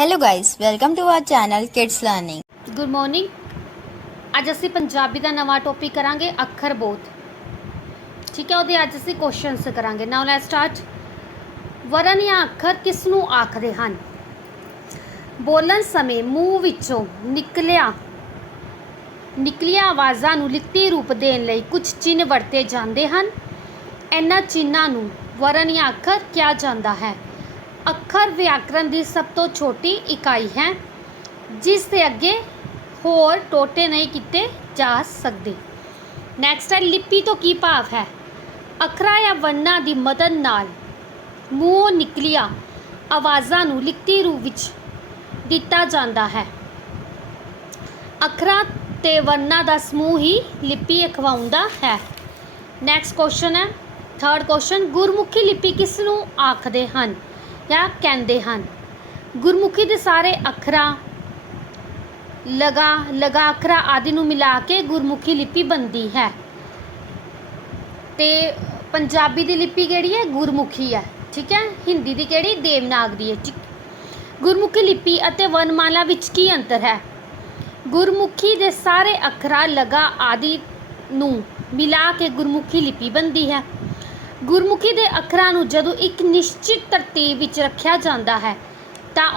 Hello guys, welcome to our channel Kids Learning. Good morning ਅੱਜ ਅਸੀਂ ਪੰਜਾਬੀ ਦਾ ਨਵਾਂ topic ਕਰਾਂਗੇ ਅੱਖਰ ਬੋਧ। ਠੀਕ ਹੈ ਉਹਦੇ ਅੱਜ ਅਸੀਂ ਕੁਐਸਚਨਸ ਕਰਾਂਗੇ। ਨਾਓ ਲੈਟਸ ਸਟਾਰਟ ਵਰਨ ਜਾਂ ਅੱਖਰ ਕਿਸ ਨੂੰ ਆਖਦੇ ਹਨ? ਬੋਲਣ ਸਮੇਂ ਮੂੰਹ ਵਿੱਚੋਂ ਨਿਕਲਿਆ ਨਿਕਲੀਆਂ ਆਵਾਜ਼ਾਂ ਨੂੰ ਲਿਖਤੀ ਰੂਪ ਦੇਣ ਲਈ ਕੁਝ ਚਿੰਨ੍ਹ ਵਰਤੇ ਜਾਂਦੇ ਹਨ। ਇਹਨਾਂ ਚਿੰਨ੍ਹਾਂ ਨੂੰ ਵਰਨ ਜਾਂ ਅੱਖਰ ਕਿਹਾ ਜਾਂਦਾ ਹੈ। ਅੱਖਰ ਵਿਆਕਰਣ ਦੀ ਸਭ ਤੋਂ ਛੋਟੀ ਇਕਾਈ ਹੈ, ਜਿਸ ਦੇ ਅੱਗੇ ਹੋਰ ਟੋਟੇ ਨਹੀਂ ਕੀਤੇ ਜਾ ਸਕਦੇ। ਨੈਕਸਟ ਹੈ, ਲਿਪੀ ਤੋਂ ਕੀ ਭਾਵ ਹੈ? ਅੱਖਰਾਂ ਜਾਂ ਵਰਣਾਂ ਦੀ ਮਦਦ ਨਾਲ ਮੂੰਹੋਂ ਨਿਕਲੀਆਂ ਆਵਾਜ਼ਾਂ ਨੂੰ ਲਿਖਤੀ ਰੂਪ ਵਿੱਚ ਦਿੱਤਾ ਜਾਂਦਾ ਹੈ। ਅੱਖਰਾਂ ਤੇ ਵਰਣਾਂ ਦਾ ਸਮੂਹ ਹੀ ਲਿਪੀ ਅਖਵਾਉਂਦਾ ਹੈ। ਨੈਕਸਟ ਕੁਐਸਚਨ ਹੈ ਥਰਡ ਕੁਐਸਚਨ ਗੁਰਮੁਖੀ ਲਿਪੀ ਕਿਸ ਨੂੰ ਆਖਦੇ ਹਨ? ਜਾਂ ਕਹਿੰਦੇ ਹਨ। ਗੁਰਮੁਖੀ ਦੇ ਸਾਰੇ ਅੱਖਰਾਂ, ਲਗਾ ਲਗਾ ਅੱਖਰਾਂ ਆਦਿ ਨੂੰ ਮਿਲਾ ਕੇ ਗੁਰਮੁਖੀ ਲਿਪੀ ਬਣਦੀ ਹੈ। ਤੇ ਪੰਜਾਬੀ ਦੀ ਲਿਪੀ ਕਿਹੜੀ ਹੈ? ਗੁਰਮੁਖੀ ਹੈ। ਠੀਕ ਹੈ? ਹਿੰਦੀ ਦੀ ਕਿਹੜੀ? ਦੇਵਨਾਗਰੀ ਹੈ। ਗੁਰਮੁਖੀ ਲਿਪੀ ਅਤੇ ਵਰਣਮਾਲਾ ਵਿੱਚ ਕੀ ਅੰਤਰ ਹੈ? ਗੁਰਮੁਖੀ ਦੇ ਸਾਰੇ ਅੱਖਰਾਂ, ਲਗਾ ਆਦਿ ਨੂੰ ਮਿਲਾ ਕੇ ਗੁਰਮੁਖੀ ਲਿਪੀ ਬਣਦੀ ਹੈ। ਗੁਰਮੁਖੀ ਦੇ ਅੱਖਰਾਂ ਨੂੰ ਜਦੋਂ ਇੱਕ ਨਿਸ਼ਚਿਤ ਤਰਤੀਬ ਵਿੱਚ ਰੱਖਿਆ ਜਾਂਦਾ ਹੈ ਤਾਂ